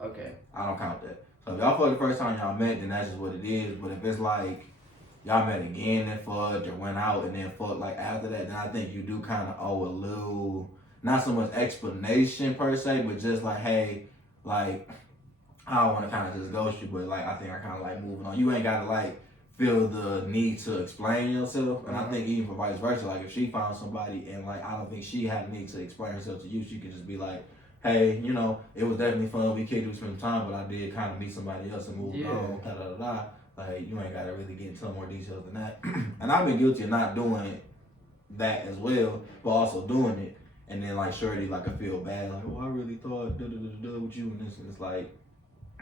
Okay. I don't count that. So if y'all fucked the first time y'all met, then that's just what it is. But if it's like y'all met again and fucked or went out and then fucked like after that, then I think you do kind of owe a little, not so much explanation per se, but just like, hey, like, I don't want to kind of just ghost you, but like I think I kind of like moving on. You ain't gotta like feel the need to explain yourself, and I think even for vice versa, like if she found somebody and like I don't think she had a need to explain herself to you, she could just be like, hey, you know, it was definitely fun, we kicked it, spend time, but I did kind of meet somebody else and moved on, da da da da. Like you ain't gotta really get into more details than that. And I've been guilty of not doing that as well, but also doing it, and then like shorty like I feel bad, like I really thought da da da da with you, and this, and it's like.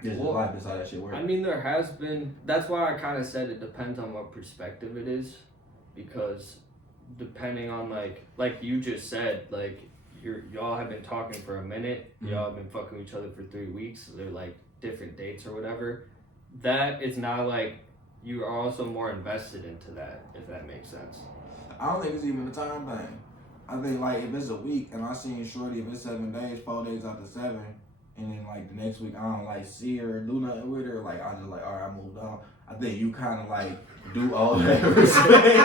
This is life, that's how that shit works. I mean, there has been. That's why I kind of said it depends on what perspective it is, because depending on like you just said, like y'all have been talking for a minute, y'all have been fucking with each other for 3 weeks. So they're like different dates or whatever. That is not like you are also more invested into that, if that makes sense. I don't think it's even a time thing. I think like if it's a week and I seen shorty, if it's 7 days, 4 days after 7. And then like the next week I don't like see her or do nothing with her, like I just like, all right, I moved on. I think you kind of like do all that respect.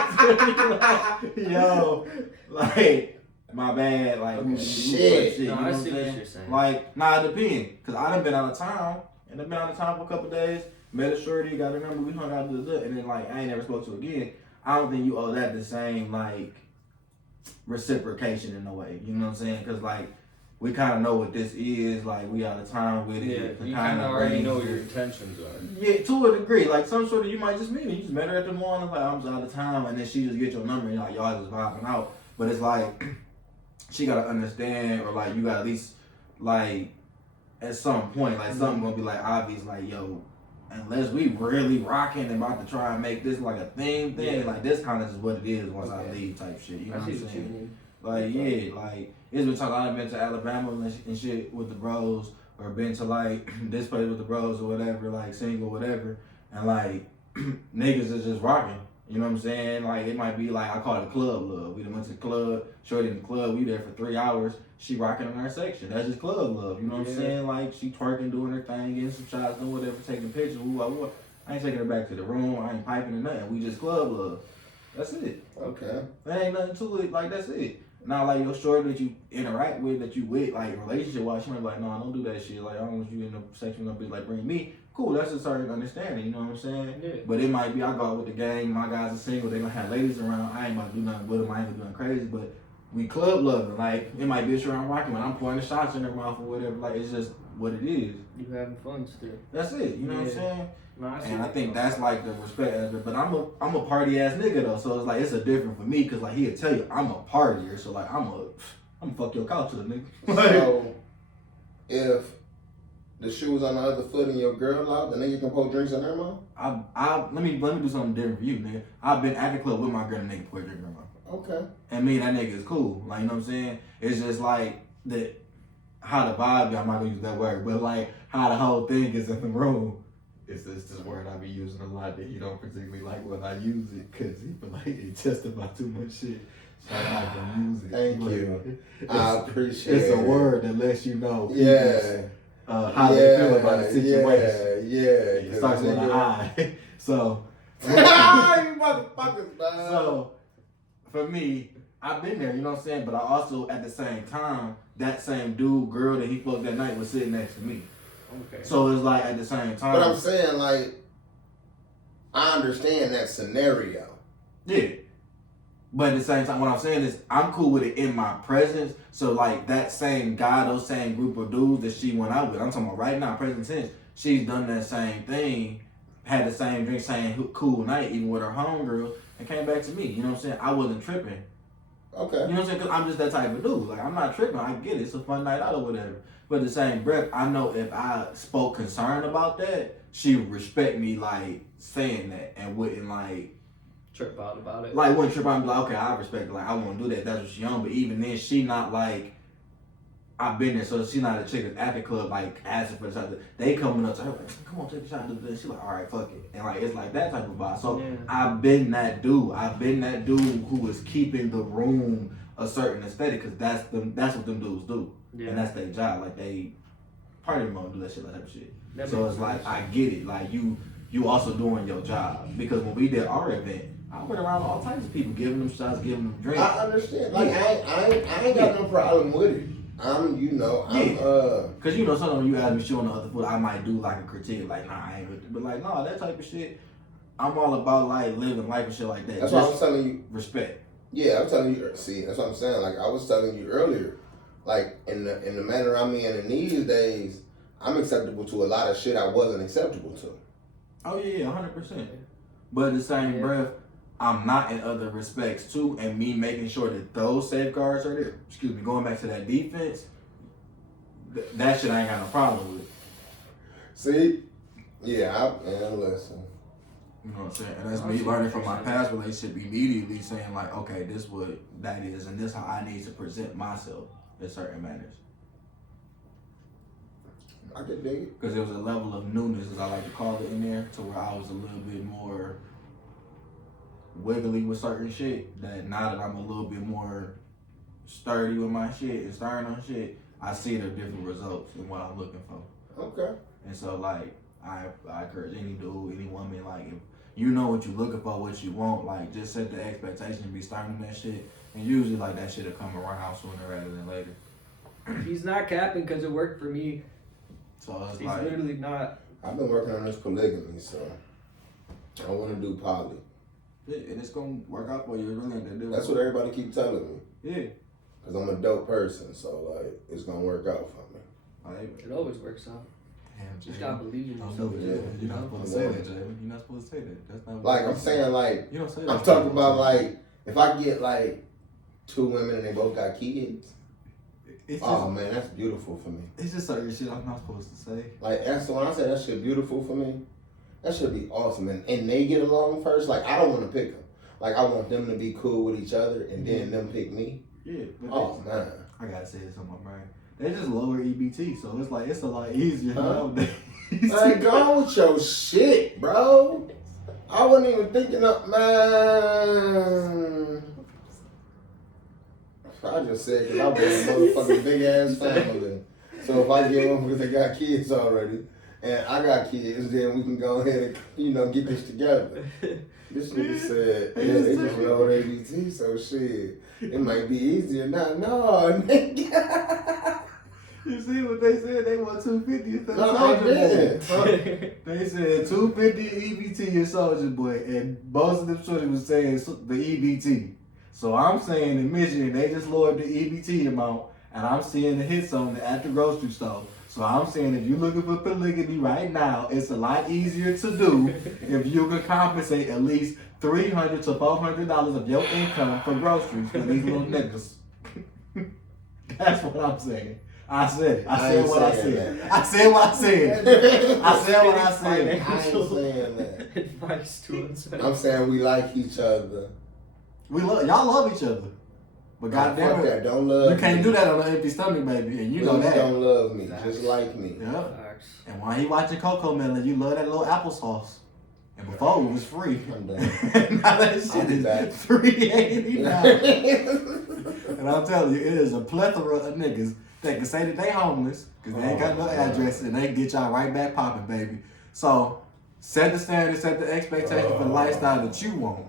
Like, yo, like my bad, like shit. You know I what see I'm what saying? you're saying. Like, nah, it depends, cause I done been out of town and I've been out of town for a couple days. Met a shorty, got her number, we hung out, and then like I ain't never spoke to her again. I don't think you owe that the same like reciprocation in a way. You know what I'm saying? Cause like. We kind of know what this is, like, we out of time with it. Yeah, you kind of already know what your intentions are. Yeah, to a degree. Like, some sort of, you might just meet her. You just met her at the morning, like, I'm just out of time, and then she just get your number, and like, y'all just vibing out. But it's like, she got to understand, or like, you got to at least, like, at some point, like, something going to be, like, obvious, like, yo, unless we really rocking and about to try and make this, like, a thing, like, this kind of just what it is once I leave type shit. You know what I'm saying? Like, yeah, like, it's been times I've been to Alabama and shit with the bros, or been to, like, this place with the bros or whatever, like, single, whatever, and, like, niggas is just rocking. You know what I'm saying? Like, it might be, like, I call it club love. We done went to the club, shorty in the club, we there for 3 hours, she rocking in her section. That's just club love, you know what I'm saying? Like, she twerking, doing her thing, getting some shots, doing whatever, taking pictures, woo. I ain't taking her back to the room, I ain't piping or nothing, we just club love. That's it. Okay. There ain't nothing to it, like, that's it. Not like your shorty that you interact with, that you with, like, relationship-wise, she might be like, no, don't do that shit. Like, I don't want you in the section with no bitch, like, bring me. Cool, that's a certain understanding, you know what I'm saying? Yeah. But it might be, I go out with the gang, my guys are single, they gonna have ladies around, I ain't about to do nothing with them, I ain't gonna do nothing crazy, but we club loving. Like, it might be a shit I'm rocking, but I'm pouring the shots in their mouth or whatever, like, it's just what it is. You having fun still. That's it, you know what I'm saying? No, And I think that's like the respect aspect. But I'm a party ass nigga though, so it's like it's a different for me because like he'll tell you I'm a partier, so like I'm fuck your couch to the nigga. So if the shoe was on the other foot and your girl out, the nigga can pour drinks in her mouth? Let me do something different for you, nigga. I've been at the club with my girl and nigga pour drink in her mouth. Okay. And me and that nigga is cool. Like, you know what I'm saying? It's just like that how the vibe, I'm not gonna use that word, but like how the whole thing is in the room. It's this word I be using a lot that he don't particularly like when I use it because he feel like it justify too much shit. So I like to use it. Thank you. I appreciate it. It's a word that lets you know how they they feel about the situation. Yeah. It starts with an I. So, you motherfuckers, man. So, for me, I've been there, you know what I'm saying? But I also, at the same time, that same dude, girl that he fucked that night was sitting next to me. Okay. So it's like at the same time. But I'm saying, like, I understand that scenario. Yeah. But at the same time, what I'm saying is I'm cool with it in my presence. So like that same guy, those same group of dudes that she went out with, I'm talking about right now, present tense, she's done that same thing, had the same drink, same cool night, even with her homegirl, and came back to me. You know what I'm saying? I wasn't tripping. Okay. You know what I'm saying? Because I'm just that type of dude. Like, I'm not tripping. I get it. It's a fun night out or whatever. But the same breath, I know if I spoke concern about that, she would respect me, like, saying that and wouldn't, like... Trip out about it. Like, wouldn't trip out and be like, okay, I respect it. Like, I won't do that. That's what she on. But even then, she not, like... I've been there, so she not a chick that's at the club, like, asking for the shot. They coming up to her, like, come on, take a shot. She's like, all right, fuck it. And, like, it's like that type of vibe. So, yeah. I've been that dude. I've been that dude who was keeping the room a certain aesthetic, because that's what them dudes do. Yeah. And that's their job. Like, they part of me won't do that shit like that shit. That So makes it's like sense. I get it. Like you also doing your job because when we did our event, I went around all types of people, giving them shots, giving them drinks. I understand. Like I ain't got no problem with it. I'm Cause you know sometimes when you ask me shit on the other foot, I might do like a critique, like nah, I ain't with it. But like no, that type of shit, I'm all about like living life and shit like that. That's why I was telling you. Respect. Yeah, I'm telling you. See, that's what I'm saying. Like I was telling you earlier, like in the manner I'm in these days, I'm acceptable to a lot of shit I wasn't acceptable to. Oh yeah, 100%. But in the same breath, I'm not in other respects too, and me making sure that those safeguards are there. Excuse me, going back to that defense, that shit I ain't got no problem with. See, yeah, listen. You know what I'm saying? And that's me learning from my past relationship immediately saying like, okay, this what that is, and this how I need to present myself in certain manners. I could dig it. Because there was a level of newness, as I like to call it, in there, to where I was a little bit more wiggly with certain shit. That now that I'm a little bit more sturdy with my shit and stern on shit, I see the different results in what I'm looking for. Okay. And so like I encourage any dude, any woman, like if you know what you're looking for, what you want, like just set the expectation and be stern on that shit. And usually like that shit'll come around sooner rather than later. He's not capping because it worked for me. So it's He's like literally not. I've been working on this polygamy, so I want to do poly. yeah, and it's gonna work out for you. It really ain't that difficult. That's what everybody keep telling me. Yeah. Cause I'm a dope person, so like it's gonna work out for me. Like, It always works out. damn, You just gotta believe in I yourself. know, Yeah. You're not supposed to say that, Jay. You're not supposed to say that. That's not. Like I'm saying, like You don't say that. I'm talking about, like if I get like 2 women and they both got kids. It's just, Oh man, that's beautiful for me. it's just certain shit I'm not supposed to say. Like that's when I say that shit beautiful for me. That should be awesome, and they get along first. Like I don't want to pick them. Like I want them to be cool with each other, and then them pick me. Yeah. But Oh man. I gotta say this on my brain. They just lower EBT, so it's like it's a lot easier Huh? nowadays. Like, go on with your shit, bro. I wasn't even thinking of, man. I just said because I was a motherfucking big ass family. So if I get one because they got kids already, and I got kids, then we can go ahead and, get this together. This nigga said, yeah, they just lowered ABT, so shit, it might be easier now. No, nigga. You see what they said? They want 250 instead No, of I Soldier didn't. Boy. They said 250 EBT in Soldier Boy, and most of them children was saying the EBT. So I'm saying in Michigan, they just lowered the EBT amount, and I'm seeing the hits on it at the grocery store. So I'm saying if you're looking for polygamy right now, it's a lot easier to do if you can compensate at least $300 to $400 of your income for groceries for these little niggas. That's what I'm saying. I said it. I said what I said. I said what I said. I said what I said. I ain't saying that. Advice to us. I'm saying we like each other. Y'all love each other. But goddamn Fuck it, that. Don't love you can't me. do that on an empty stomach, baby, and you know Please that. don't love me. Facts. Just like me. Yeah. Facts. And while he watching Coco Melon, you love that little applesauce. And before it was free. I'm done. Now that I'll shit be is back. $3.89. And I'm telling you, it is a plethora of niggas that can say that they homeless because they ain't got no address and they can get y'all right back popping, baby. So set the standard, set the expectation for the lifestyle that you want.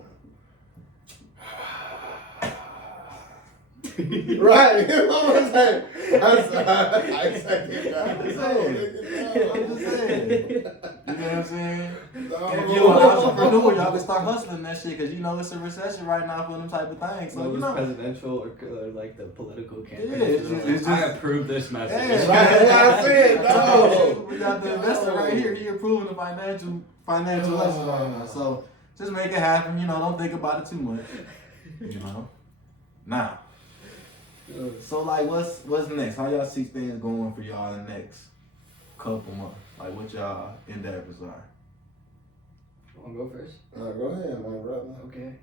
Right. You know what I'm saying? I'm saying. You know what I'm saying? No. If you're an entrepreneur, y'all can start hustling that shit because you know it's a recession right now for them type of things. So So you know. presidential or like the political campaign. Yeah, it's just- I approve this message. Yeah. That's what I said, no. We got the investor right here. He approving the financial lesson right now. So just make it happen. You know, don't think about it too much. You know. Now. So like, what's next? How y'all see things going for y'all in the next couple months? Like, what y'all endeavors are? Want to go first? Go ahead, my brother. Okay.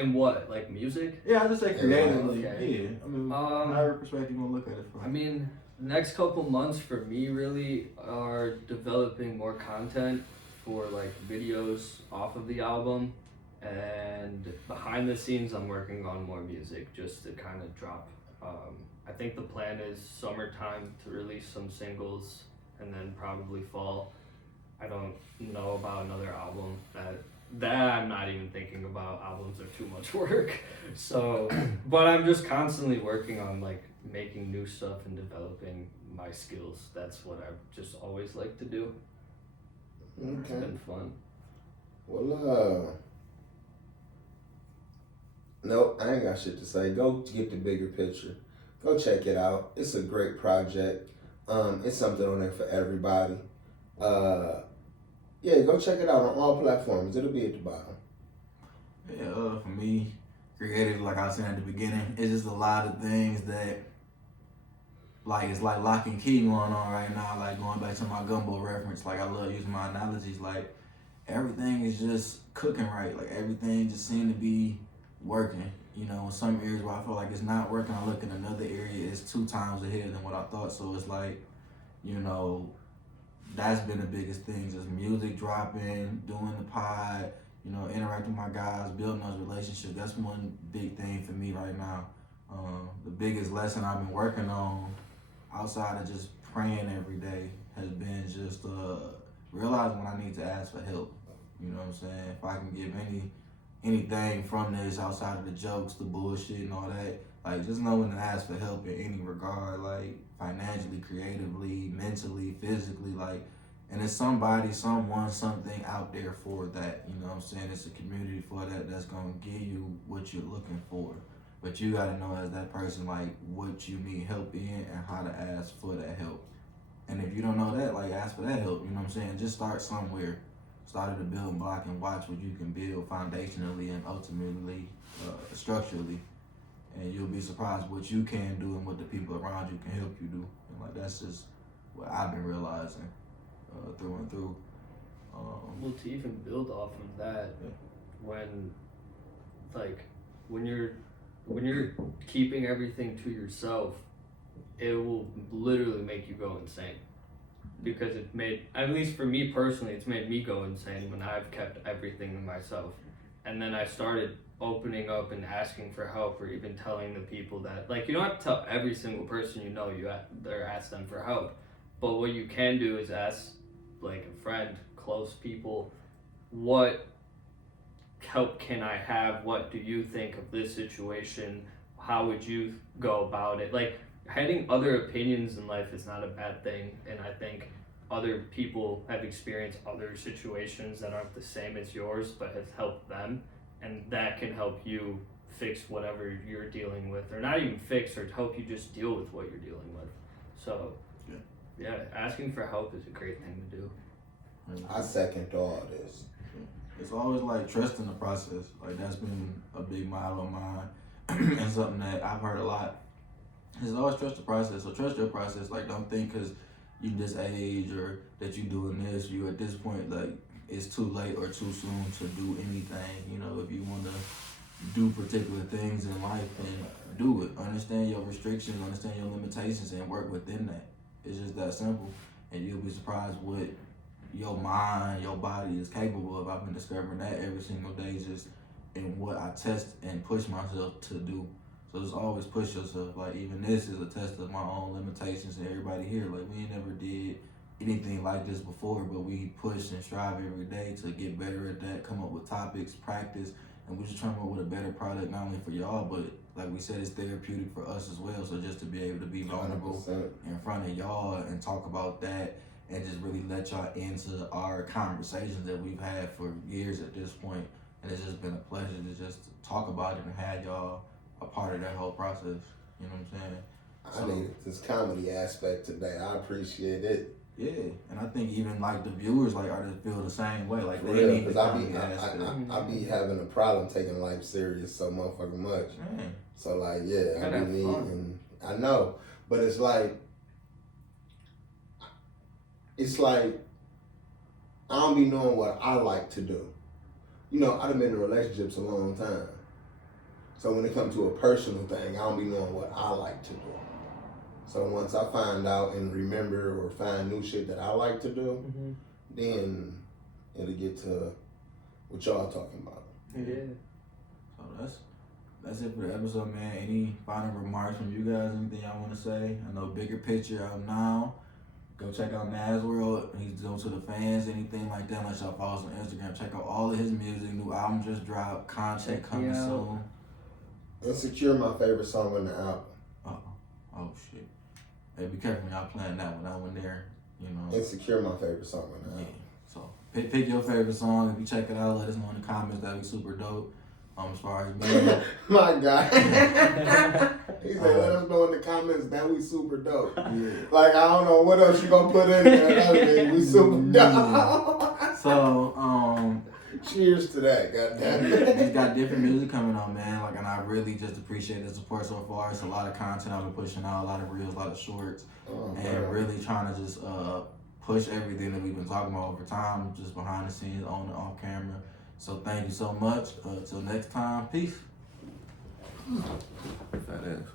In what? Like music? Yeah, I just say creatively. Okay. Yeah, I mean, Um, however perspective you want to look at it from. I mean, the next couple months for me really are developing more content for like videos off of the album, and behind the scenes I'm working on more music just to kind of drop I think the plan is summertime to release some singles, and then probably fall. I don't know about another album. That I'm not even thinking about. Albums are too much work. So, but I'm just constantly working on like making new stuff and developing my skills. That's what I've just always liked to do. It's Okay. been fun. Well, no, I ain't got shit to say. Go get the bigger picture. Go check it out. It's a great project. It's something on there for everybody. Yeah, go check it out on all platforms. It'll be at the bottom. Yeah, for me, creative, like I was saying at the beginning, it's just a lot of things that, like, it's like lock and key going on right now. Like, going back to my gumbo reference, like, I love using my analogies. Like, everything is just cooking right. Like, everything just seems to be working. You know, in some areas where I feel like it's not working, I look in another area, it's 2 times ahead than what I thought. So it's like, you know, that's been the biggest thing, just music dropping, doing the pod, you know, interacting with my guys, building those relationships. That's one big thing for me right now. The biggest lesson I've been working on outside of just praying every day has been just realizing when I need to ask for help. You know what I'm saying? If I can give anything from this outside of the jokes, the bullshit and all that, like just knowing to ask for help in any regard, like financially, creatively, mentally, physically, like, and it's somebody, someone, something out there for that. You know what I'm saying? It's a community for that that's gonna give you what you're looking for. But you gotta know as that person, like, what you need help in and how to ask for that help. And if you don't know that, like, ask for that help. You know what I'm saying? Just start somewhere. Start at a building block and watch what you can build foundationally and ultimately structurally. And you'll be surprised what you can do and what the people around you can help you do. And like that's just what I've been realizing through and through. Well, to even build off of that, when you're keeping everything to yourself, it will literally make you go insane. Because it made, at least for me personally, it's made me go insane when I've kept everything to myself. And then I started opening up and asking for help, or even telling the people that, like, you don't have to tell every single person you know or ask them for help. But what you can do is ask, like, a friend, close people, what help can I have? What do you think of this situation? How would you go about it? Like, having other opinions in life is not a bad thing, and I think other people have experienced other situations that aren't the same as yours but have helped them, and that can help you fix whatever you're dealing with, or not even fix, or help you just deal with what you're dealing with. So yeah, asking for help is a great thing to do. I second all this. It's always like trusting the process. Like that's been a big motto of mine and something that I've heard a lot. It's always trust the process. So trust your process. Like don't think because you this age or that you doing this, you at this point like it's too late or too soon to do anything. You know, if you want to do particular things in life, then do it. Understand your restrictions, understand your limitations, and work within that. It's just that simple, and you'll be surprised what your mind, your body is capable of. I've been discovering that every single day, just in what I test and push myself to do. So just always push yourself. Like even this is a test of my own limitations, and everybody here, like we ain't never did anything like this before, but we push and strive every day to get better at that, come up with topics, practice, and we're just trying to come up with a better product, not only for y'all, but like we said, it's therapeutic for us as well. So just to be able to be vulnerable 100%. in front of y'all and talk about that and just really let y'all into our conversations that we've had for years at this point. And it's just been a pleasure to just talk about it and have y'all a part of that whole process. You know what I'm saying? I needed this comedy aspect today. I appreciate it. Yeah, and I think even like the viewers like are just feel the same way. Like they Real, need the because comedy aspect. I be having a problem taking life serious so motherfucking much. Man. So like, yeah, I Gotta be have fun. needing. I know, but it's like I don't be knowing what I like to do. You know, I've been in relationships a long time. So when it comes to a personal thing, I don't be knowing what I like to do. So once I find out and remember or find new shit that I like to do, then it'll get to what y'all talking about. Yeah. So that's it for the episode, man. Any final remarks from you guys? Anything y'all want to say? I know Bigger Picture out now. Go check out Naz Wrld. He's doing to the fans, anything like that. Let y'all follow us on Instagram. Check out all of his music. New album just dropped. Content coming soon. Insecure, my favorite song on the album. Oh shit. Hey, be careful when y'all playing that one there. You know. Insecure, my favorite song on the album. Yeah. So pick your favorite song. If you check it out, let us know in the comments. That'd be super dope. As far as me. My God. He said, let us know in the comments that we super dope. Yeah. Like, I don't know what else you gonna put in there other than we super dope. So, cheers to that, goddamn. He's got different music coming on, man. Like, and I really just appreciate the support so far. It's a lot of content I've been pushing out, a lot of reels, a lot of shorts, and really trying to just push everything that we've been talking about over time, just behind the scenes, on and off camera. So thank you so much. Till next time, peace. That is.